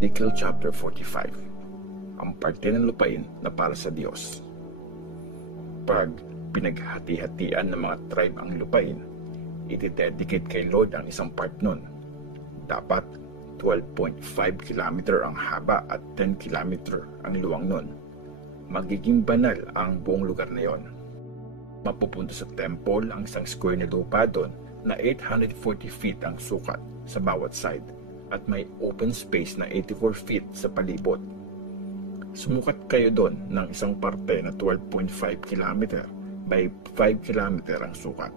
Ezekiel chapter 45. Ang parte ng lupain na para sa Diyos. Pag pinaghati-hatian ng mga tribe ang lupain, iti-dedicate kay Lord ang isang part nun. Dapat 12.5 km ang haba at 10 km ang luwang nun. Magiging banal ang buong lugar na yon. Mapupunta sa temple ang isang square na lupa doon na 840 feet ang sukat sa bawat side at may open space na 84 feet sa palibot. Sumukat kayo doon ng isang parte na 12.5 km by 5 km ang sukat.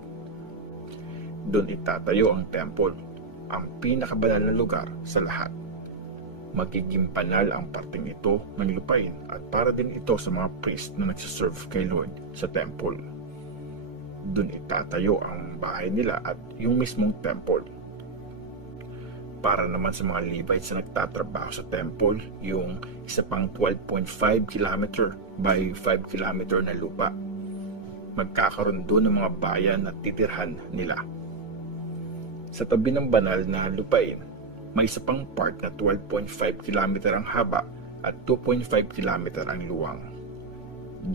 Doon itatayo ang temple, ang pinakabanal na lugar sa lahat. Magiging banal ang parteng ito ng lupain at para din ito sa mga priest na nagsiserve kay Lord sa temple. Doon itatayo ang bahay nila at yung mismong temple. Para naman sa mga Levites na nagtatrabaho sa temple, yung isa pang 12.5 km by 5 km na lupa. Magkakaroon doon ng mga bayan na titirhan nila. Sa tabi ng banal na lupain, may isa pang part na 12.5 km ang haba at 2.5 km ang luwang.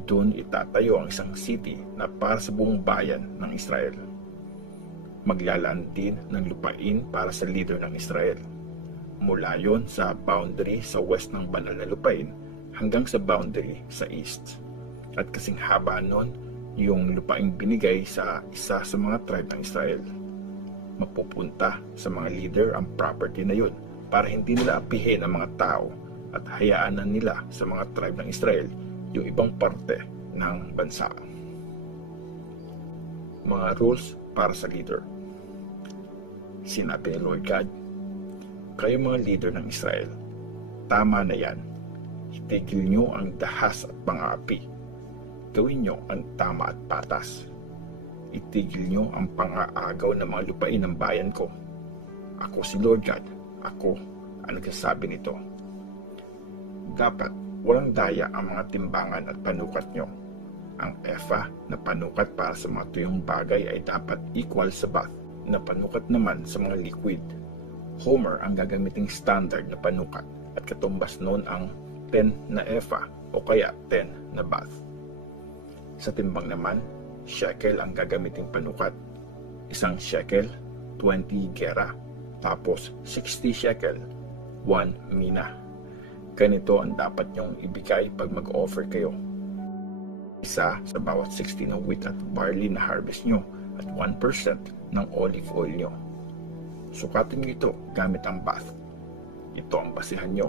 Doon itatayo ang isang city na para sa buong bayan ng Israel. Maglalaan din ng lupain para sa leader ng Israel. Mula yon sa boundary sa west ng banal na lupain hanggang sa boundary sa east. At kasing haba nun yung lupaing binigay sa isa sa mga tribe ng Israel. Mapupunta sa mga leader ang property na yun para hindi nila apihin ang mga tao at hayaan na nila sa mga tribe ng Israel yung ibang parte ng bansa. Mga rules para sa leader. Sinabi ni Lord God, kayo mga leader ng Israel, tama na yan. Itigil nyo ang dahas at pang-aapi. Gawin nyo ang tama at patas. Itigil nyo ang pang-aagaw ng mga lupain ng bayan ko. Ako si Lord God, ako ang nagsasabi nito. Dapat walang daya ang mga timbangan at panukat nyo. Ang efa na panukat para sa mga tuyong bagay ay dapat equal sa bath na panukat naman sa mga liquid. Homer ang gagamiting standard na panukat at katumbas noon ang 10 na efa o kaya 10 na bath. Sa timbang naman, shekel ang gagamiting panukat. Isang shekel, 20 gera. Tapos 60 shekel, 1 mina. Ganito ang dapat nyong ibigay pag mag-offer kayo. Isa sa bawat 60 na wheat at barley na harvest nyo at 1% ng olive oil nyo. Sukatin nyo ito gamit ang bath. Ito ang basihan nyo.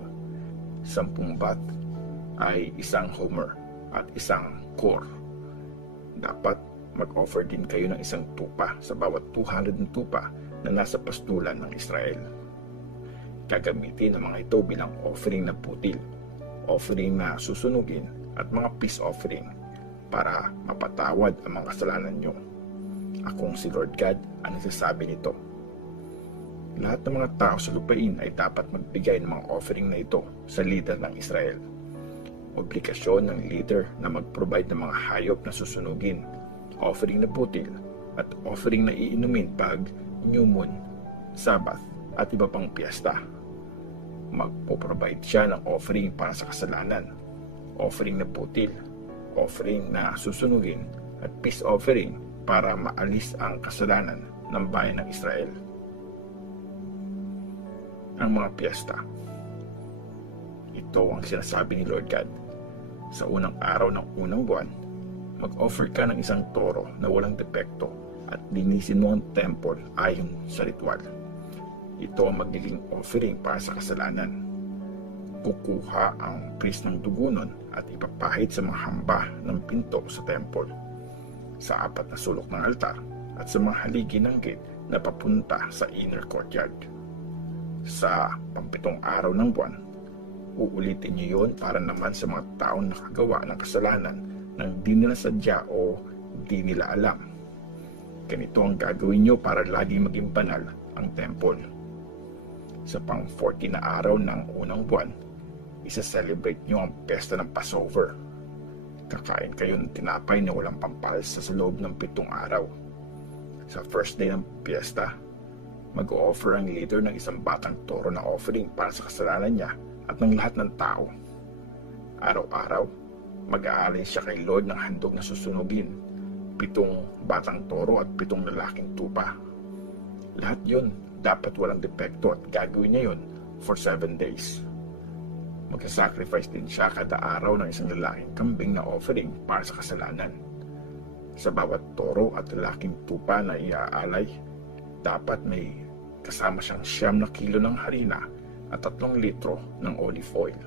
10 bath ay isang homer at isang kor. Dapat mag-offer din kayo ng isang tupa sa bawat 200 na tupa na nasa pastulan ng Israel. Gagamitin ang mga ito bilang offering na putil, offering na susunugin at mga peace offering para mapatawad ang mga kasalanan nyo. Akong si Lord God ang nagsasabi nito. Lahat ng mga tao sa lupain ay dapat magbigay ng mga offering na ito sa leader ng Israel. Obligasyon ng leader na mag-provide ng mga hayop na susunugin, offering na putil, at offering na iinumin pag new moon, Sabbath, at iba pang piyesta. Magpo-provide siya ng offering para sa kasalanan, offering na putil, offering na susunugin, at peace offering para maalis ang kasalanan ng bayan ng Israel. Ang mga piyesta. Ito ang sinasabi ni Lord God. Sa unang araw ng unang buwan, mag-offer ka ng isang toro na walang depekto at linisin mo ang temple ayon sa ritual. Ito ang magiging offering para sa kasalanan. Kukuha ang priest ng dugo nun at ipapahid sa mga hamba ng pinto sa temple, sa 4 na sulok ng altar at sa mga haligi ng gate na papunta sa inner courtyard. Sa 7 araw ng buwan, uulitin niyo yon para naman sa mga taong nakagawa ng kasalanan nang di nila sadya o di nila alam. Ganito ang gagawin niyo para lagi maging banal ang temple. Sa pang 40 na araw ng unang buwan, isa-celebrate nyo ang piyesta ng Passover. Kakain kayo ng tinapay na walang pampalsa sa loob ng 7 araw. Sa first day ng piyesta, mag-o-offer ang leader ng isang batang toro na offering para sa kasalanan niya at ng lahat ng tao. Araw-araw, mag-aalay siya kay Lord ng handog na susunugin, 7 batang toro at 7 lalaking tupa. Lahat yun dapat walang depekto at gagawin niya yun for 7 days. Magsasacrifice din siya kada araw ng isang lalaking kambing na offering para sa kasalanan. Sa bawat toro at lalaking tupa na iaalay, dapat may kasama siyang 9 kilo ng harina at 3 litro ng olive oil.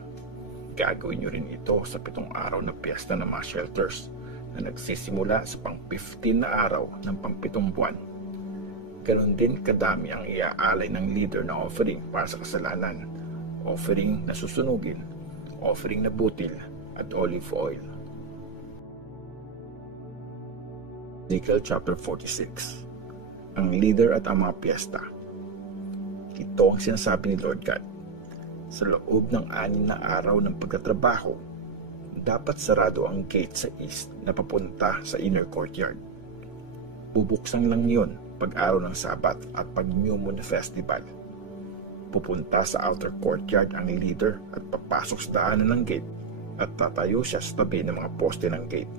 Gagawin niyo rin ito sa 7 araw na piyesta ng mga shelters na nagsisimula sa pang-15 na araw ng pang-7 buwan. Ganon din kadami ang iaalay ng leader na offering para sa kasalanan, offering na susunugin, offering na butil at olive oil. Ezekiel chapter 46. Ang leader at ang mga piyesta. Ito ang sinasabi ni Lord God. Sa loob ng 6 na araw ng pagtatrabaho, dapat sarado ang gate sa east na papunta sa inner courtyard. Bubuksan lang yon pag araw ng Sabat at pag New Moon Festival. Pupunta sa outer courtyard ang leader at papasok sa daanan ng gate at tatayo siya sa tabi ng mga poste ng gate.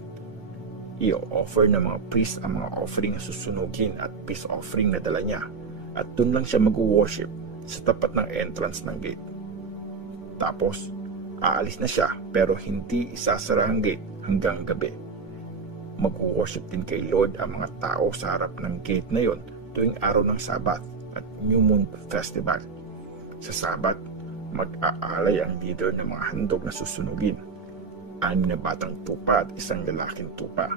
I-offer ng mga priest ang mga offering na susunugin at peace offering na dala niya at dun lang siya mag-worship sa tapat ng entrance ng gate. Tapos, aalis na siya pero hindi isasara ang gate hanggang gabi. Mag-worship din kay Lord ang mga tao sa harap ng gate na yon tuwing araw ng Sabat at New Moon Festival. Sa Sabat, mag-aalay ang leader ng mga handog na susunugin, 6 na batang tupa at 1 lalaking tupa.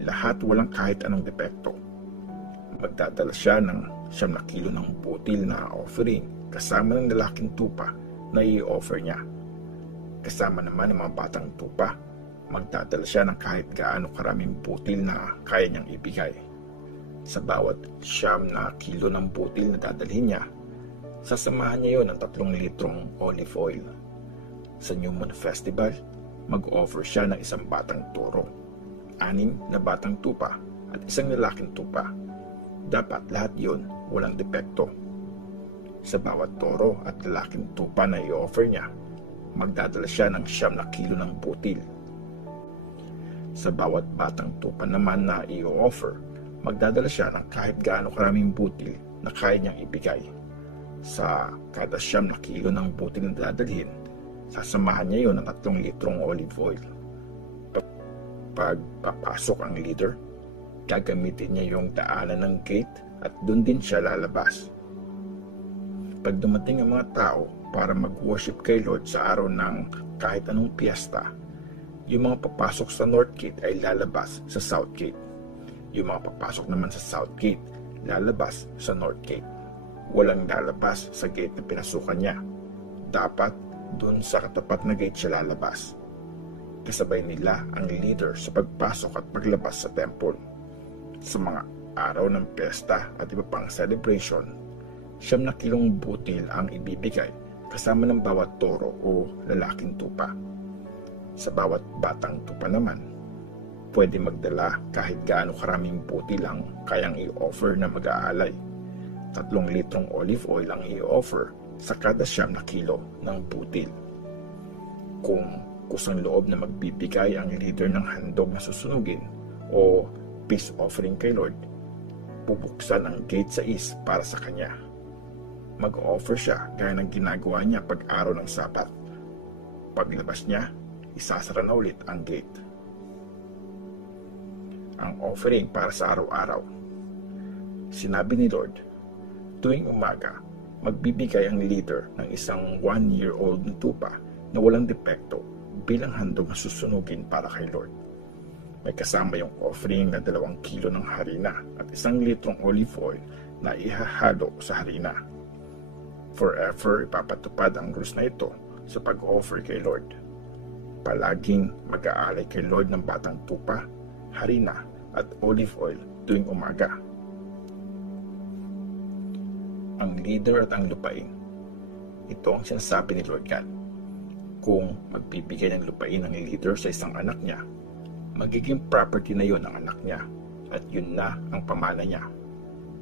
Lahat walang kahit anong depekto. Magdadala siya ng 9 kilo ng butil na offering kasama ng lalaking tupa na i-offer niya. Kasama naman ng mga batang tupa, magdadala siya ng kahit gaano karaming butil na kaya niyang ibigay. Sa bawat 9 kilo ng butil na dadalhin niya, sasamahan niya yon ng 3 litrong olive oil. Sa New Moon Festival, mag-offer siya ng 1 batang toro, 6 na batang tupa at 1 lalaking tupa. Dapat lahat yon walang depekto. Sa bawat toro at lalaking tupa na i-offer niya, magdadala siya ng 9 kilo ng butil. Sa bawat batang tupa naman na i-offer, magdadala siya ng kahit gaano karaming butil na kaya niyang ibigay. Sa kada 9 kilo ng butil na dadalhin, sasamahan niya yon ng 3 litrong olive oil. Pag papasok ang leader, gagamitin niya yung daanan ng gate at doon din siya lalabas. Pag dumating ang mga tao para mag-worship kay Lord sa araw ng kahit anong piyesta, yung mga papasok sa North Gate ay lalabas sa South Gate. Yung mga papasok naman sa South Gate, lalabas sa North Gate. Walang lalabas sa gate na pinasukan niya. Dapat doon sa katapat na gate siya lalabas. Kasabay nila ang leader sa pagpasok at paglabas sa temple. Sa mga araw ng piyesta at iba pang celebration, 9 kilong butil ang ibibigay kasama ng bawat toro o lalaking tupa. Sa bawat batang tupa naman, pwede magdala kahit gaano karaming butil ang kayang i-offer na mag-aalay. 3 litrong olive oil ang i-offer sa kada 9 kilo ng butil. Kung kusang loob na magbibigay ang leader ng handog na susunugin o peace offering kay Lord, bubuksan ang gate sa east para sa kanya. Mag-offer siya gaya ng ginagawa niya pag araw ng Sabat. Paglabas niya, isasara na ulit ang gate. Ang offering para sa araw-araw. Sinabi ni Lord, tuwing umaga, magbibigay ang leader ng isang 1-year-old na tupa na walang depekto bilang handog na susunugin para kay Lord. May kasama yung offering na 2 kilo ng harina at 1 litrong olive oil na ihahalo sa harina. Forever ipapatupad ang rules na ito sa pag-offer kay Lord. Palaging mag-aalay kay Lord ng batang tupa, harina at olive oil tuwing umaga. Ang leader at ang lupain. Ito ang sinasabi ni Lord God. Kung magbibigay ng lupain ng leader sa isang anak niya, magiging property na yon ng anak niya at yun na ang pamana niya.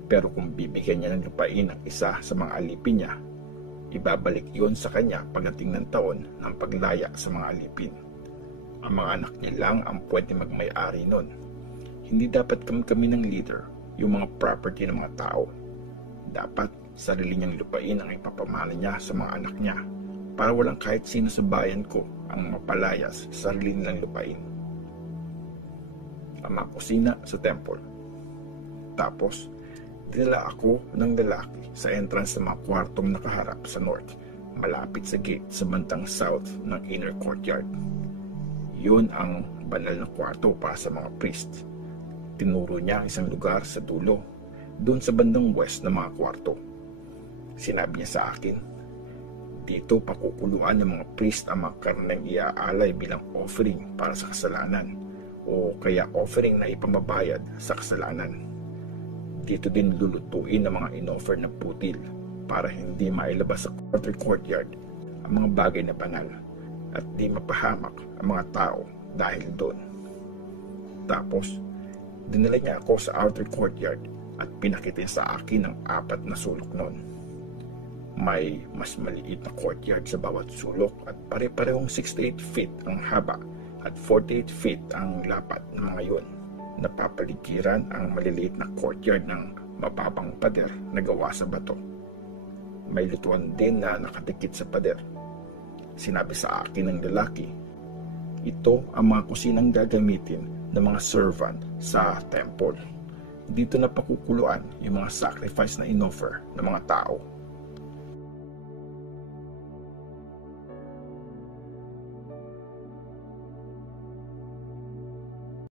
Pero kung bibigyan niya ng lupain ng isa sa mga alipin niya, ibabalik yon sa kanya pagdating ng taon ng paglaya sa mga alipin. Ang mga anak niya lang ang pwede magmay-ari nun. Hindi dapat kami ng leader yung mga property ng mga tao. Dapat sarili niyang lupain ang ipapamana niya sa mga anak niya para walang kahit sino sa bayan ko ang mapalayas sa sarili nilang lupain. Ang mga kusina sa temple. Tapos, dinala ako ng lalaki sa entrance ng mga kwartong nakaharap sa north, malapit sa gate sa bantang south ng inner courtyard. Yun ang banal na kwarto para sa mga priest. Tinuro niya ang isang lugar sa dulo, doon sa bandang west ng mga kwarto. Sinabi niya sa akin, dito pakukuluan ng mga priest ang mga karneng iaalay bilang offering para sa kasalanan o kaya offering na ipamabayad sa kasalanan. Dito din lulutuin ng mga inoffer na putil para hindi mailabas sa outer courtyard ang mga bagay na banal at di mapahamak ang mga tao dahil doon. Tapos, dinala niya ako sa outer courtyard at pinakita sa akin ang 4 na sulok noon. May mas maliit na courtyard sa bawat sulok at pare-parehong 68 feet ang haba at 48 feet ang lapad ng mga yun. Napapaligiran ang maliliit na courtyard ng mababang pader na gawa sa bato. May lutuan din na nakadikit sa pader. Sinabi sa akin ng lalaki, ito ang mga kusinang gagamitin ng mga servant sa temple. Dito na pakukuluan yung mga sacrifice na inoffer ng mga tao.